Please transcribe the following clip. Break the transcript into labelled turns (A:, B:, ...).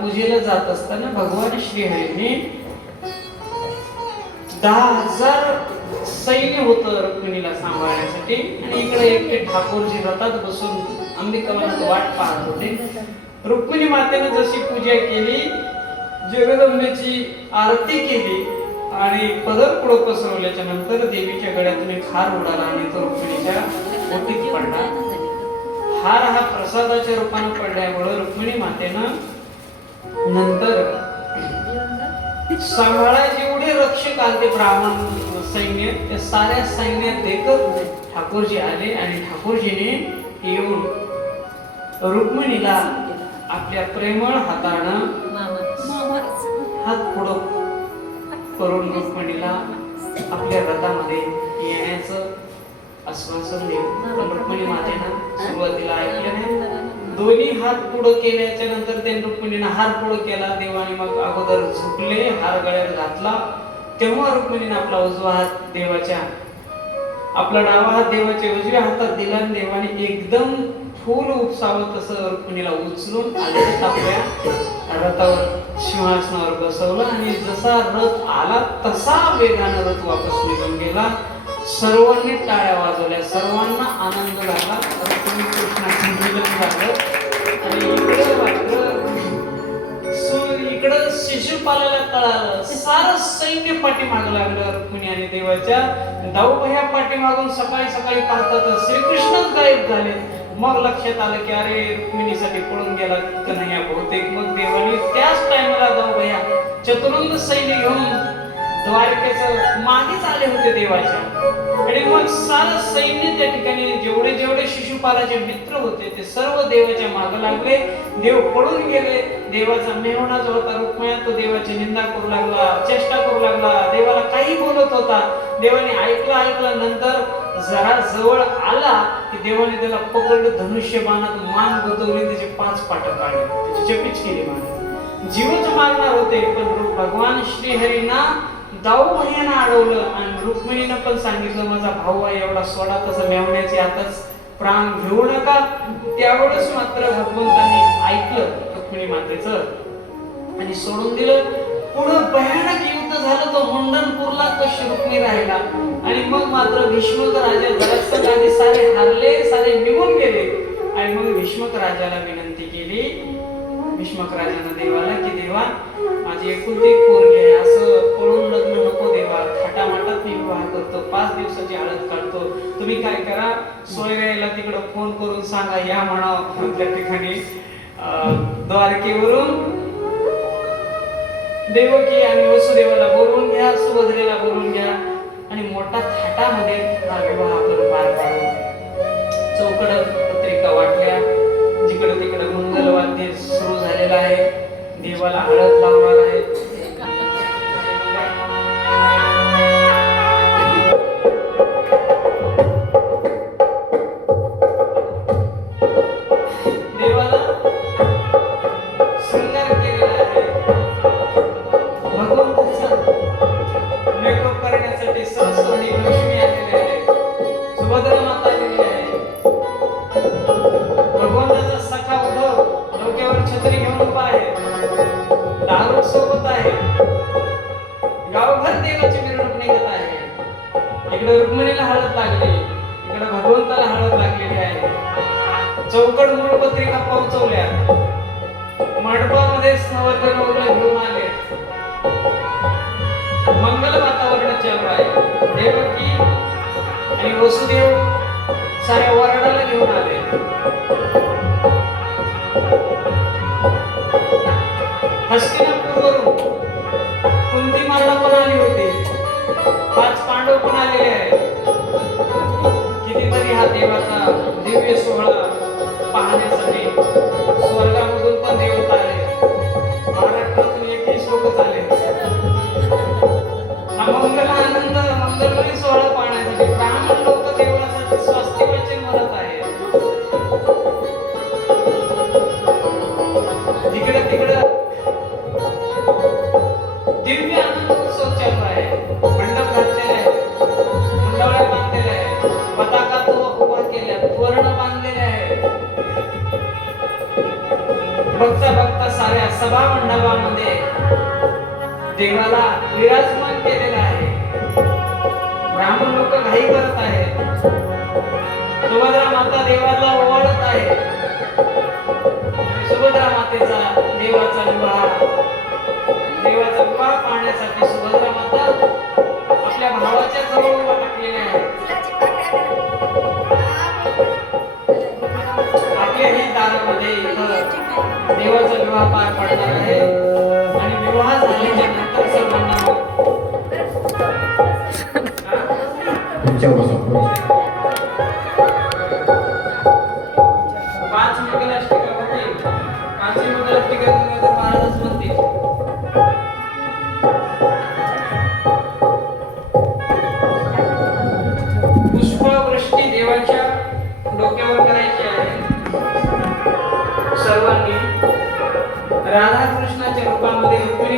A: पूजेला जात असताना भगवान श्रीहरीने दहा हजार सैन्य होत रुक्मिणीला सांभाळण्यासाठी. आणि इकडे एकटे ठाकूरजी रथात बसून अंबिकावनात वाट पाहत होते. रुक्मिणी मातेने जशी पूजा केली जगदंबेची आरती केली आणि पदर पुढं पसरवल्याच्या नंतर देवीच्या गळ्यातून एक हार उडाला आणि तो रुक्मिणीच्या ओटीत पडला. हार हा प्रसादाच्या रूपाने पडल्यामुळे रुक्मिणी मातेनं नंतर सांभाळा जेवढे रक्षक आले ब्राह्मण सैन्य त्या साऱ्या सैन्यात देखत म्हणजे ठाकूरजी आले आणि ठाकूरजीने येऊन रुक्मिणीला आपल्या प्रेमळ हातानं हात पुढं करून रुक्मिणीला आपल्या रथामध्ये येण्याचं आश्वासन देऊन रुक्मिणी मातेनं सुरुवातीला ऐकलं नाही दोन्ही हात पुढं केल्याच्यानंतर त्यांनी रुक्मिणीनं हार पुढं केला. देवाने मग अगोदर झुकले हार गळ्यात घातला. तेव्हा रुक्मिणीनं आपला उजवा हात देवाच्या आपला डावा हात देवाच्या उजव्या हातात दिला आणि देवाने एकदम फूल उपसावं तसं रुक्मिणीला उचलून आलेच आपल्या रथावर सिंहासनावर बसवलं आणि जसा रथ आला तसा वेगानं रथ वापस निघून गेला. सर्वांनी टाळ्या वाजवल्या सर्वांना आनंद झाला. कृष्णाचं मिलन झालं. आणि इकडे मात्र सु- इकडं शिशुपालाला कळालं. सारं सैन्य पाठीमागं लागलं रुक्मिणी आणि देवाच्या. दाऊ भया पाठीमागून सकाळी सकाळी पाहतात श्रीकृष्णच गायब झाले. मग लक्षात आलं की अरे रुक्मिणीसाठी पळून गेला. का नाही बहुतेक मग देवाने त्याच टायमाला दाऊभया चतुरंग सैन्य घेऊन द्वारकेचं मागेच आले होते देवाच्या. आणि मग सारं सैन्य त्या ठिकाणी जेवढे जेवढे शिशुपालाचे मित्र होते ते सर्व देवाच्या मागे लागले. देव पळून गेले. देवाचा मेहणा जो होता रुक्मया तो देवाची निंदा करू लागला चेष्टा करू लागला. देवाला काही बोलत होता. देवाने ऐकलं ऐकलं नंतर जरा जवळ आला की देवाने त्याला पकडलं धनुष्य बाणात मान गुंतवली त्याचे पाच पाठ काढले. त्याची चपीच केली मान जीवच मारणार होते पण भगवान श्रीहरींना दाऊ भैयानं अडवलं आणि रुक्मिणीनं पण सांगितलं माझा भाऊ आहे एवढा सोडा तसं मेवण्याचे आताच प्राण घेऊ नका. त्यावेळेस मात्र भगवंतांनी ऐकलं रुक्मिणी मातेचं आणि सोडून दिलं. पुढं भयानक युद्ध झालं तो मुंडनपूरला कशी रुक्मी राहिला. आणि मग मात्र भीष्मक राजा जरासंध आणि सारे हरले सारे निघून गेले. आणि मग भीष्मक राजाला विनंती केली भीष्मकराजानं देवाला की देवा माझी एकुलती एक पोरगी आहे असं पळून लग्न नको देवा थाटामाटात मी विवाह करतो पाच दिवसाची हळद काढतो. तुम्ही काय करा सोयगायला तिकडं फोन करून सांगा या म्हणा त्या ठिकाणी. अं, द्वारकेवरून देवकी आणि वसुदेवाला बोलवून घ्या सुभद्रेला बोलवून घ्या आणि मोठा थाटामध्ये हा विवाह आपण पार पाडू चौकड पत्रिका वाटल्या. देवाला हळद सोबत आहे. गावभर देवाची मिरवणूक निघत आहे. इकडे रुक्मिणीला हळद लागली. इकडे भगवंताला हळद लागलेली आहे. चौकड मूळ पत्रिका पोहोचवल्या. मंडपामध्ये नवरदेव वगैरे घेऊन आले. मंगल वातावरण चालू आहे. देवकी आणि वसुदेव साऱ्या सभा मंडपामध्ये देवाला विराजमान केलेला देवाचा विवाह पार पडणार आहे. आणि विवाह झाल्याच्यानंतर सर्वांना